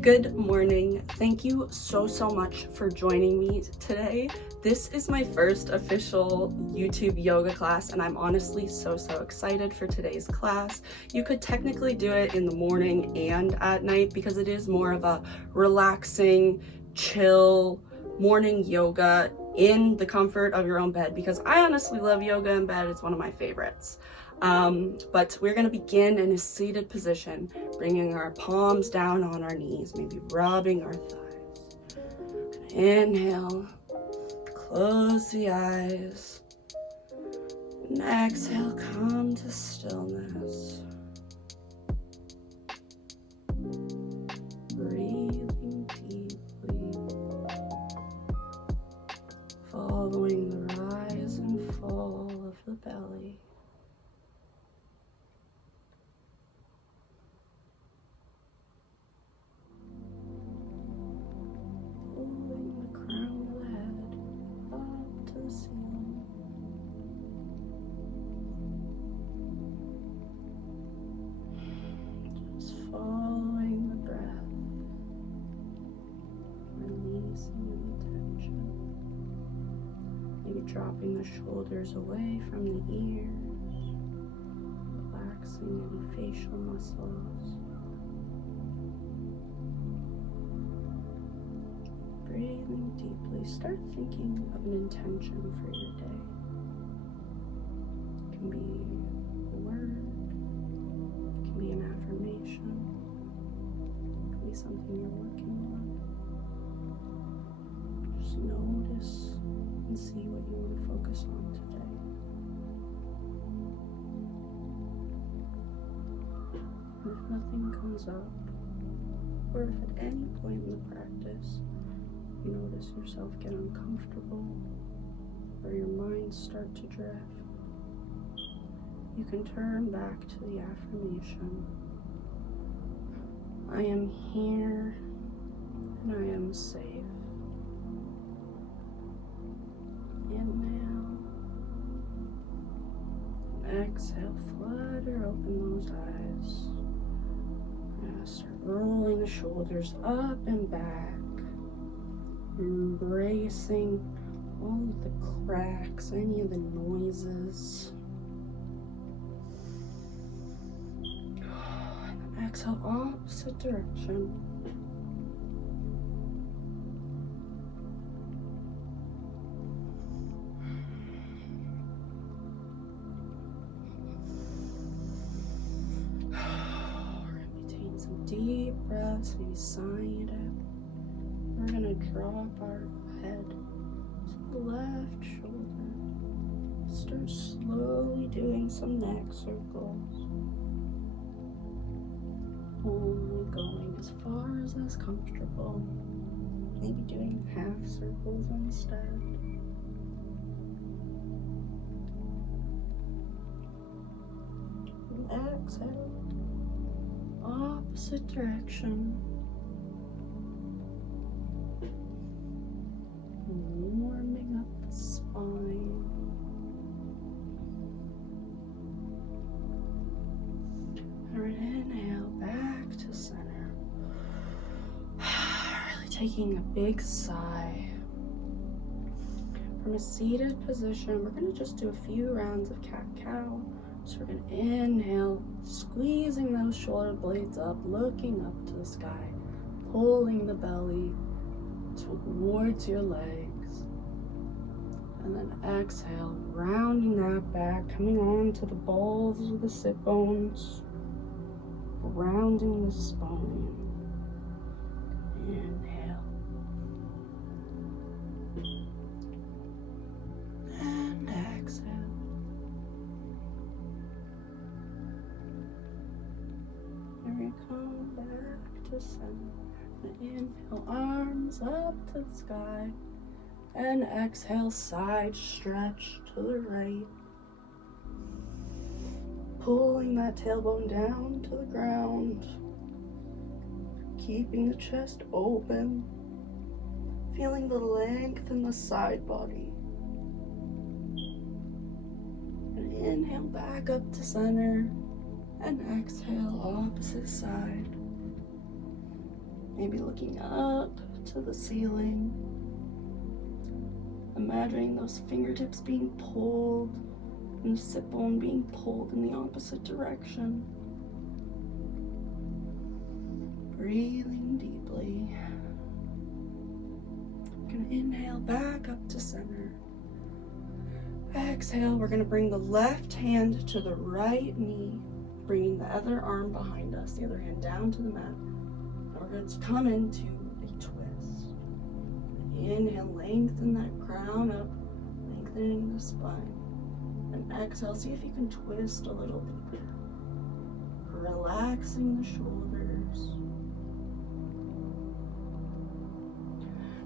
Good morning. Thank you so much for joining me today. This is my first official YouTube yoga class, and I'm honestly so excited for today's class. You could technically do it in the morning and at night because it is more of a relaxing, chill morning yoga in the comfort of your own bed, because I honestly love yoga in bed. It's one of my favorites. But we're going to begin in a seated position, bringing our palms down on our knees, maybe rubbing our thighs. Inhale, close the eyes, and exhale, come to stillness. Breathing deeply, following the rise and fall of the belly. Following the breath, releasing any tension, maybe dropping the shoulders away from the ears, relaxing any facial muscles. Breathing deeply, start thinking of an intention for your day. It can be a word, it can be an affirmation. Be something you're working on. Just notice and see what you want to focus on today. And if nothing comes up, or if at any point in the practice you notice yourself get uncomfortable or your mind start to drift, you can turn back to the affirmation. I am here and I am safe. Inhale. Exhale, flutter open those eyes. Start rolling the shoulders up and back. Embracing all of the cracks, any of the noises. Exhale, opposite direction. We're going to be taking some deep breaths, maybe sighing it out. We're going to drop our head to the left shoulder. Start slowly doing some neck circles. Only going as far as is comfortable. Maybe doing half circles instead. And exhale. Opposite direction. Warming up the spine. Inhale back to center. Really taking a big sigh. From a seated position, we're going to just do a few rounds of cat-cow. So we're going to inhale, squeezing those shoulder blades up, looking up to the sky, pulling the belly towards your legs. And then exhale, rounding that back, coming on to the balls of the sit bones. Rounding the spine. Inhale. And exhale. Here we come back to center. Inhale, arms up to the sky. And exhale, side stretch to the right. Pulling that tailbone down to the ground, keeping the chest open, feeling the length in the side body. And inhale back up to center, and exhale opposite side. Maybe looking up to the ceiling. Imagining those fingertips being pulled and the sit bone being pulled in the opposite direction. Breathing deeply. Gonna inhale back up to center. Exhale, we're gonna bring the left hand to the right knee, bringing the other arm behind us, the other hand down to the mat. And we're going to come into a twist. Inhale, lengthen that crown up, lengthening the spine. And exhale, see if you can twist a little deeper. Relaxing the shoulders.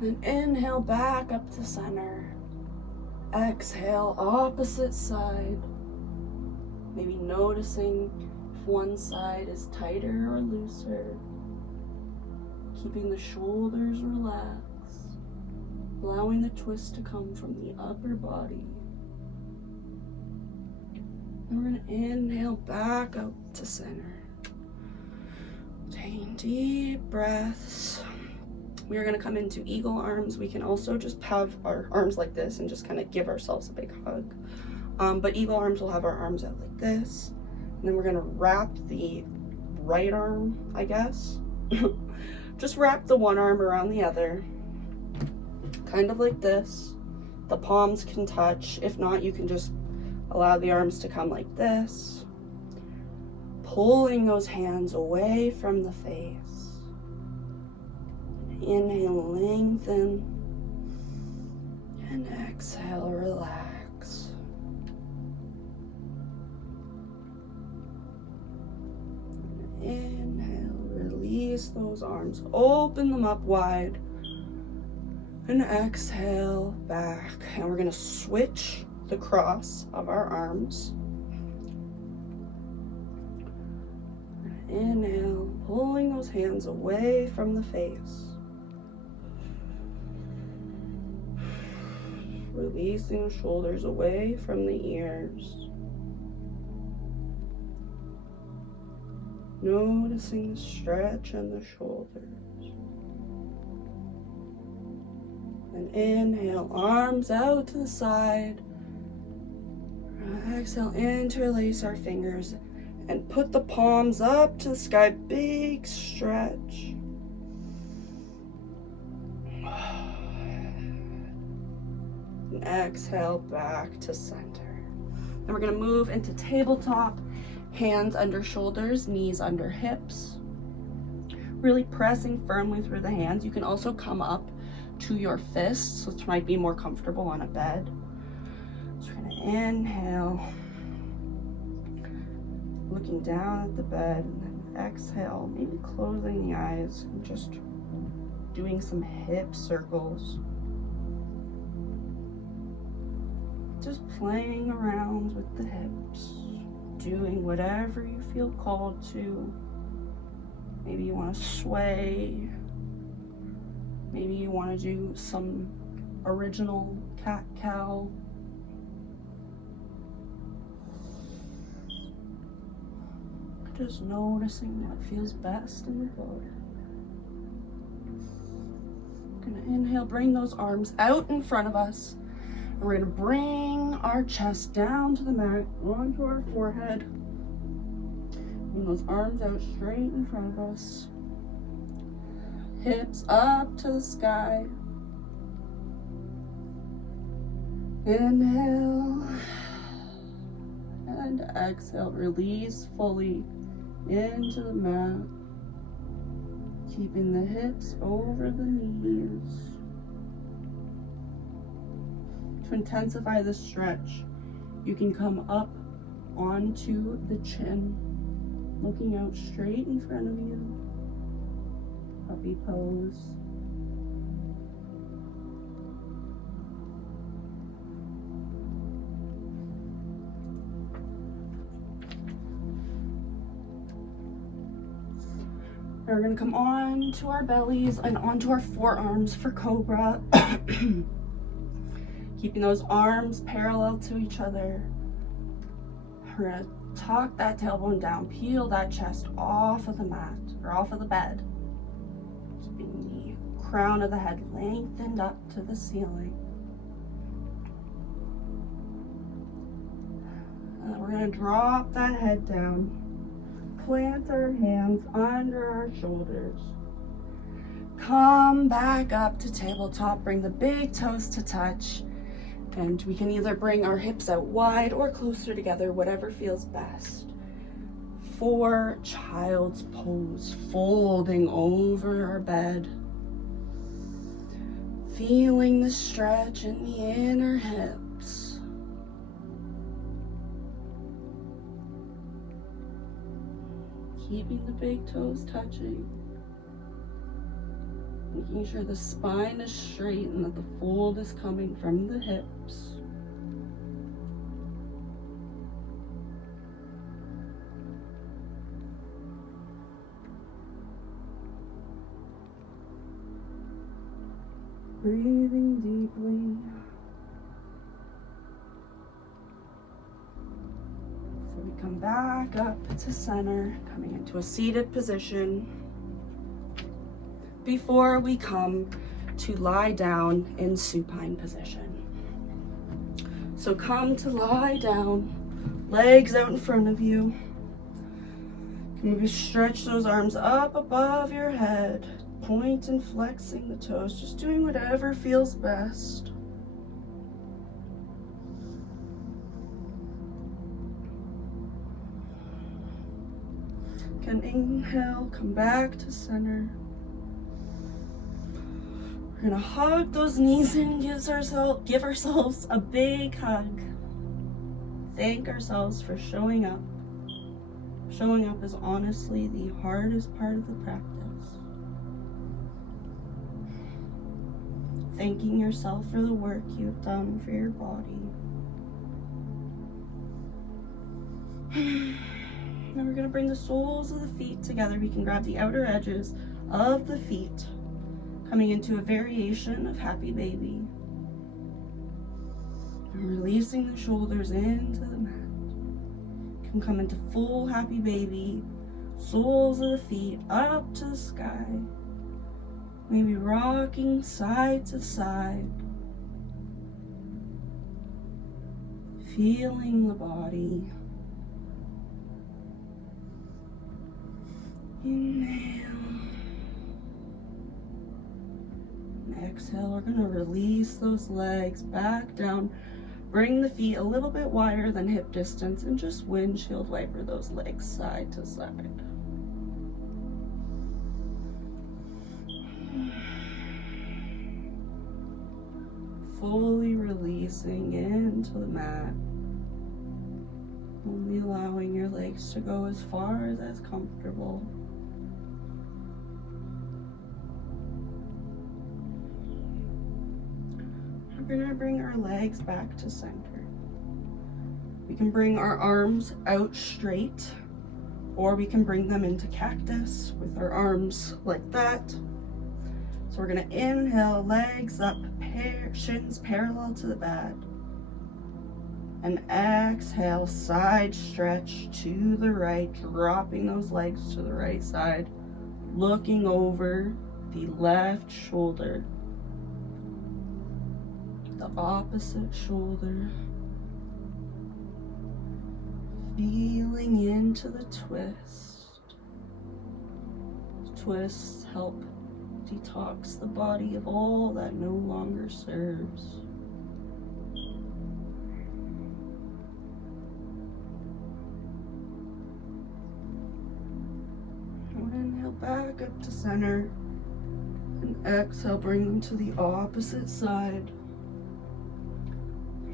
And inhale back up to center. Exhale, opposite side. Maybe noticing if one side is tighter or looser. Keeping the shoulders relaxed. Allowing the twist to come from the upper body. And we're going to inhale back up to center. Taking deep breaths. We are going to come into eagle arms. We can also just have our arms like this and just kind of give ourselves a big hug. But eagle arms will have our arms out like this. And then we're going to wrap the right arm, I guess. Just wrap the one arm around the other. Kind of like this. The palms can touch. If not, you can just allow the arms to come like this. Pulling those hands away from the face. Inhale, lengthen, and exhale, relax. Inhale, release those arms, open them up wide, and exhale back. And we're going to switch the cross of our arms. Inhale, pulling those hands away from the face. Releasing the shoulders away from the ears. Noticing the stretch in the shoulders. And inhale, arms out to the side. Exhale, interlace our fingers and put the palms up to the sky. Big stretch. And exhale back to center. Then we're going to move into tabletop, hands under shoulders, knees under hips. Really pressing firmly through the hands. You can also come up to your fists, which might be more comfortable on a bed. So we're going to inhale, looking down at the bed, and then exhale, maybe closing the eyes and just doing some hip circles. Just playing around with the hips, doing whatever you feel called to. Maybe you want to sway. Maybe you want to do some original cat-cow. Just noticing what feels best in your body. Gonna inhale, bring those arms out in front of us. We're going to bring our chest down to the mat, onto our forehead. Bring those arms out straight in front of us. Hips up to the sky. Inhale. And exhale. Release fully into the mat. Keeping the hips over the knees. To intensify the stretch, you can come up onto the chin, looking out straight in front of you. Puppy pose. We're going to come on to our bellies and onto our forearms for cobra. Keeping those arms parallel to each other. We're going to tuck that tailbone down, peel that chest off of the mat or off of the bed. crown of the head lengthened up to the ceiling. And then we're going to drop that head down. Plant our hands under our shoulders. Come back up to tabletop. Bring the big toes to touch. And we can either bring our hips out wide or closer together, whatever feels best. For child's pose, folding over our bed. Feeling the stretch in the inner hips. Keeping the big toes touching. Making sure the spine is straight and that the fold is coming from the hips. Breathing deeply. So we come back up to center, coming into a seated position. Before we come to lie down in supine position. So come to lie down, legs out in front of you. Maybe stretch those arms up above your head, point and flexing the toes, just doing whatever feels best. Can inhale, come back to center. We're gonna hug those knees in, give ourselves a big hug. Thank ourselves for showing up. Showing up is honestly the hardest part of the practice. Thanking yourself for the work you've done for your body. Then we're gonna bring the soles of the feet together. We can grab the outer edges of the feet, coming into a variation of happy baby. And releasing the shoulders into the mat. Can come into full happy baby, soles of the feet up to the sky. Maybe rocking side to side. Feeling the body. Inhale. Exhale, we're going to release those legs back down. Bring the feet a little bit wider than hip distance and just windshield wiper those legs side to side. Fully releasing into the mat. Only allowing your legs to go as far as is comfortable. We're going to bring our legs back to center. We can bring our arms out straight, or we can bring them into cactus with our arms like that. So we're going to inhale, legs up, shins parallel to the bed. And exhale, side stretch to the right, dropping those legs to the right side, looking over the left shoulder. The opposite shoulder. Feeling into the twist. Twists help detox the body of all that no longer serves. And inhale back up to center. And exhale, bring them to the opposite side.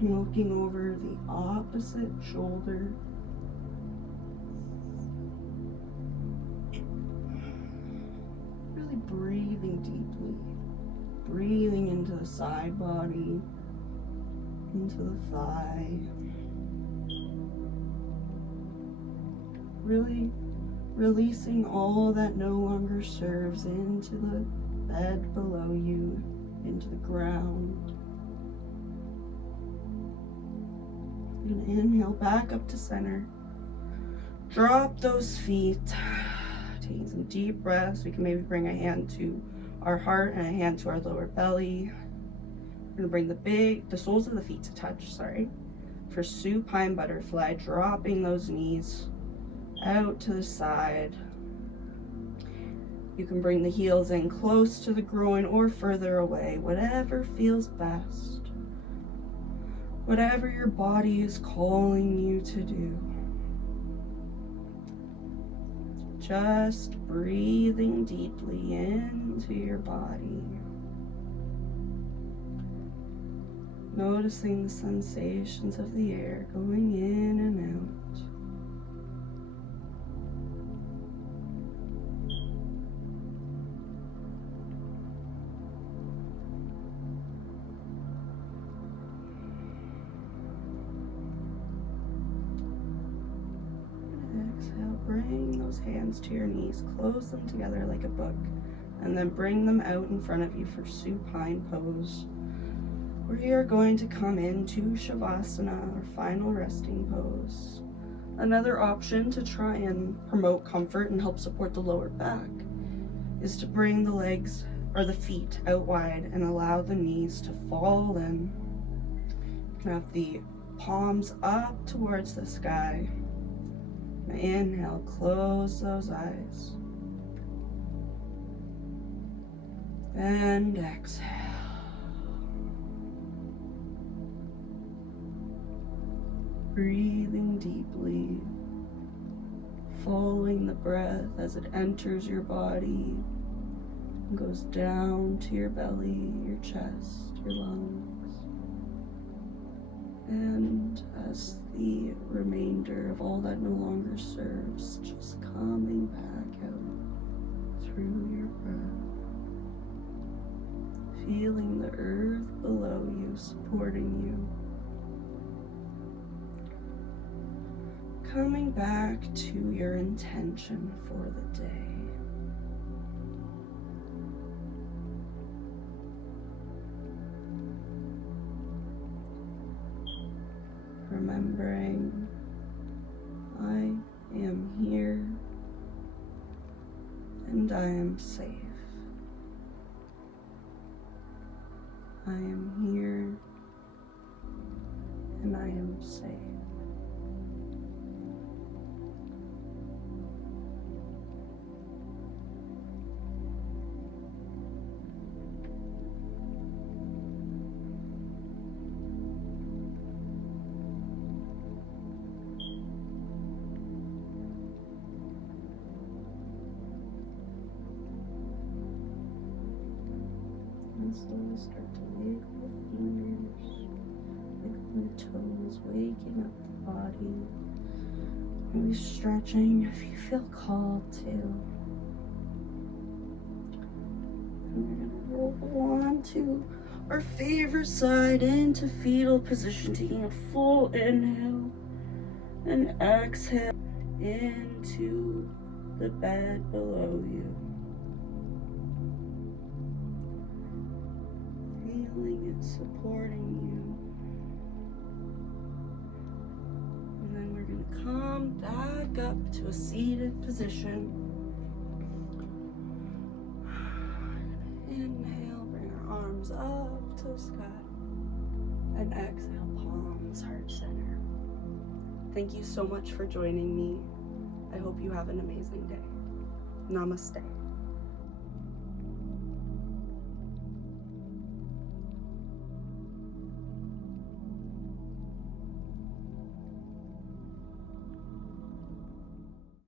Looking over the opposite shoulder. Really breathing deeply. Breathing into the side body, into the thigh. Really releasing all that no longer serves into the bed below you, into the ground. And inhale back up to center. Drop those feet. Taking some deep breaths. We can maybe bring a hand to our heart and a hand to our lower belly. We're gonna bring the soles of the feet to touch, for supine butterfly, dropping those knees out to the side. You can bring the heels in close to the groin or further away, whatever feels best. Whatever your body is calling you to do. Just breathing deeply into your body. Noticing the sensations of the air going in and out. Exhale, bring those hands to your knees, close them together like a book, and then bring them out in front of you for supine pose. We are going to come into Shavasana, our final resting pose. Another option to try and promote comfort and help support the lower back is to bring the legs or the feet out wide and allow the knees to fall in. You can have the palms up towards the sky. Inhale, close those eyes. And exhale. Breathing deeply, following the breath as it enters your body and goes down to your belly, your chest, your lungs. And as the remainder of all that no longer serves, just coming back out through your breath. Feeling the earth below you supporting you. Coming back to your intention for the day. Remembering I am here and I am safe. I am here and I am safe. And slowly start to wiggle the fingers, wiggle the toes, waking up the body. Maybe stretching if you feel called to. And we're gonna roll on to our favorite side into fetal position, taking a full inhale and exhale into the bed below you. Feeling it supporting you. And then we're going to come back up to a seated position. Inhale, bring our arms up to the sky. And exhale, palms, heart center. Thank you so much for joining me. I hope you have an amazing day. Namaste.